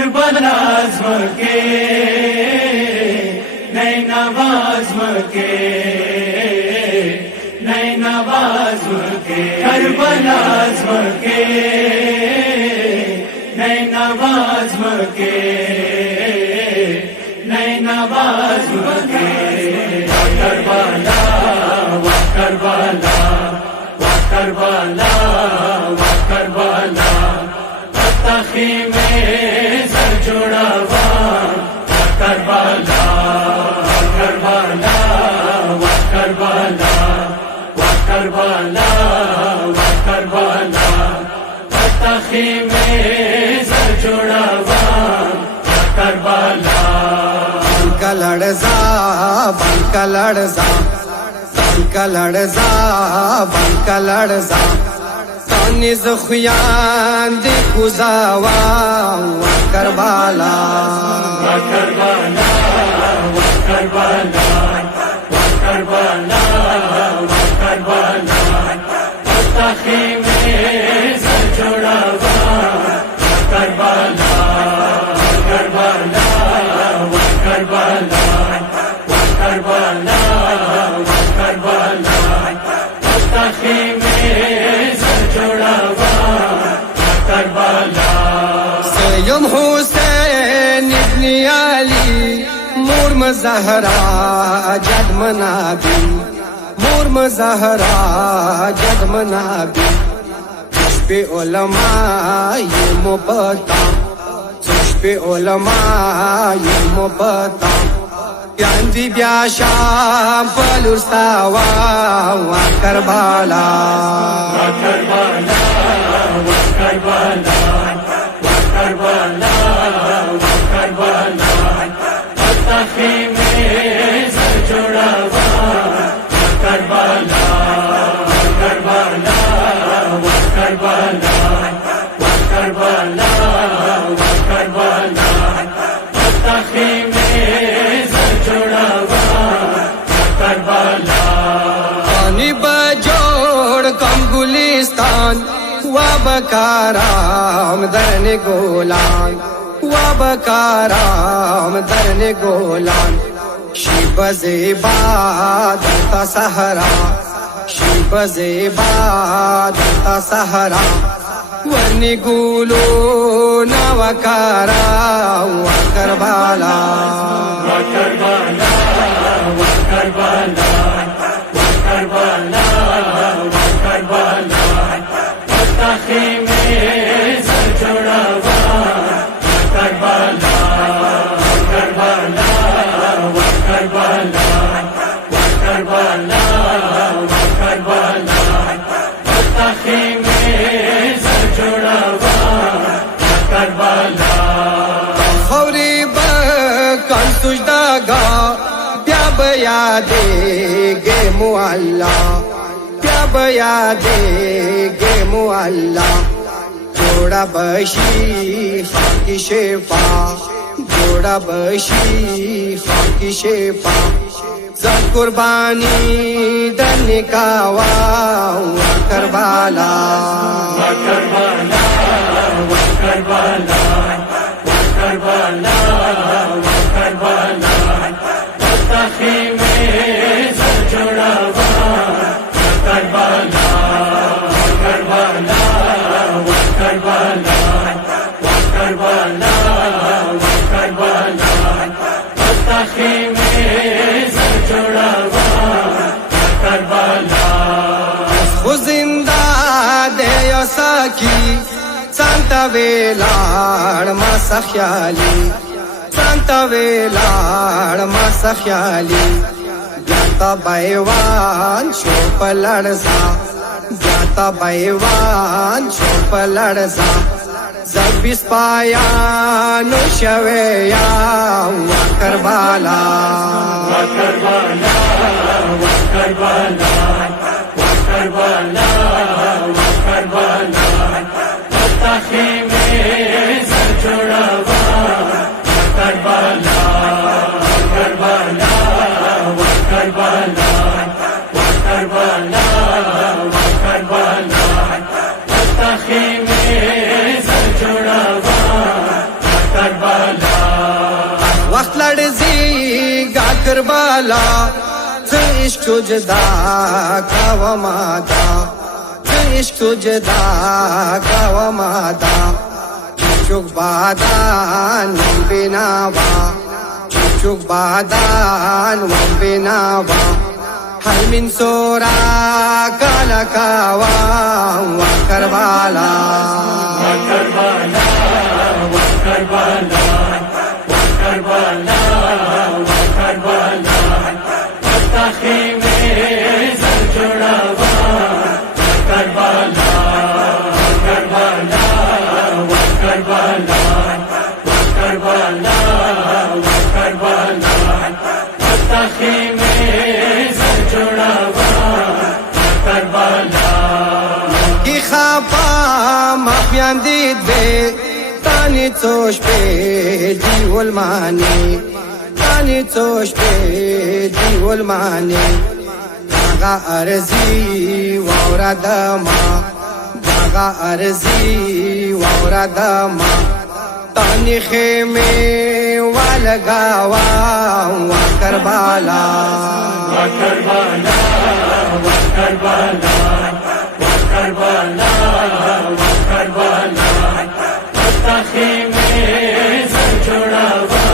Karbala के नैनवाज के नैनवाज के करबला के नैनवाज के नैनवाज के करबला करबला करबला करबला तखी में सर जोड़ावा Karbala Karbala Karbala Karbala Karbala तखी में सर जोड़ावा करबला बनका लड़जा बनका लड़जा बनका लड़जा बनका लड़जा निज खुयान दे गुजावा Karbala Karbala Karbala Karbala Karbala तखी में सर जोड़ावा Karbala Karbala Karbala Karbala Karbala तखी में सर जोड़ावा करबला सय्यम हुसैन इब्न अली मुर्म ज़हरा जदमनाबी मुर्म ज़हरा जदमनाबी पे उलमा ये मुबता पे उलमा ये मुबता प्यांदी ब्याशा पलुस्तावा Karbala Karbala Karbala Karbala Karbala तखी में सर जोड़ावा Karbala Karbala Karbala Karbala Karbala तखी में सर जोड़ावा करबला पानी बजोड़ कम गुलिस्तान वबकाराम दरने गोलान वबकाराम दरने गोलान शिब ज़ेबादता सहरा शिब ज़ेबादता सहरा वरनी गुलो नवकारा Karbala Karbala Karbala Karbala Karbala तखी में सर जोड़ावा Karbala Karbala Karbala Karbala Karbala तखी में सर जोड़ावा करबला खौरी बकन सुजदागा प्याब यादे गे मुअल्ला प्याब यादे गे मुअल्ला जोड़ा बशी खाकी शेफा जोड़ा बशी खाकी शेफा जब कुर्बानी दनिकावा Karbala Karbala Karbala Karbala Karbala तखी में सर जोड़ावा Karbala Karbala Karbala Karbala Karbala तखी में सर जोड़ावा करबला वो जिंदा दे सकी संता वेलाड़ मसा ख्याली संता वेलाड़ मसा ख्याली ज्ञाता बैवान शोप लड़सा ज्ञाता बैवान शोप लड़सा जबिस पाया नो शवेया Karbala Karbala Karbala Karbala Karbala तखी में सर जोड़ावा Karbala Karbala Karbala Karbala Karbala तखी में सर जोड़ावा वाला इश्क तुझदा कवमादा इश्क तुझदा कवमादा चुक बादान बिनावा चुक बादान बिनावा हल मिन सोरा कालकावा करबाला करबाला करबाला करबाला करबाला पताखे में सर जुड़ावा करबाला करबाला करबाला करबाला करबाला पताखे में सर जुड़ावा करबाला की खापा माफियान दीद बे तानी चोश पे जीवल माने तानी चोश पे जीवल माने दागा अर्जी वावरा दमा दागा अर्जी वावरा दमा तानी खेमे वालगावा वा करबाला करबाला करबाला करबाला करबाला पताखे में सर जुड़ावा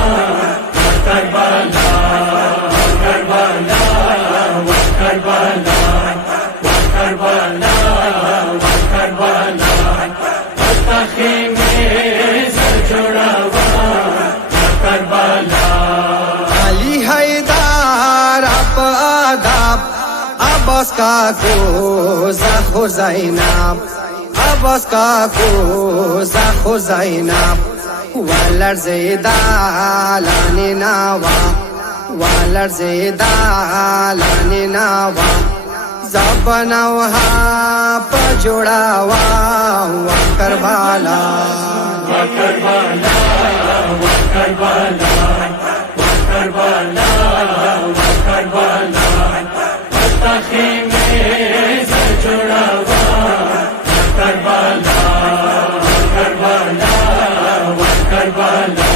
करबाला करबाला करबाला करबाला करबाला पताखे में सर जुड़ावा करबाला अली हैदार आप आदाब अब्बास का को ज़ाखो ज़ैनब अब्बास का को ज़ाखो ज़ैनब वालर ज़ेदा लाने नावा वालर ज़ेदा लाने नावा ज़बनवा पजोड़ावा करबाला करबाला करबाला करबाला करबाला पताखे में सर जुड़ावा करबाला करबाला करबाला